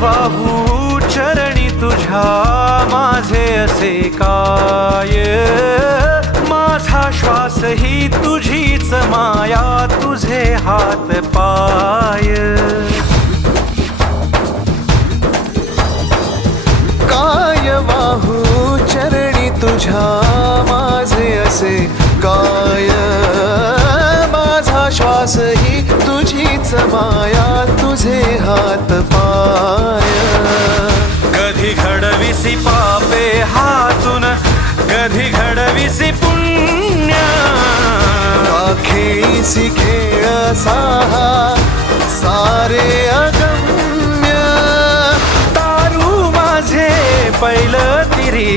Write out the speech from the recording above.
वाहू चरणी तुझ्या माझे असे काय, माझा श्वास ही तुझीच माया, तुझे हात पाय. काय वाहू चरणी तुझ्या माझे असे काय, माझा श्वास ही तुझीच माया, तुझे हात पाय. कधी घडविसी पापे हातून, कधी घडविसी पुण्य, खेळीसी खेळ साहा सारे अगम्य. तारू माझे पैल तिरी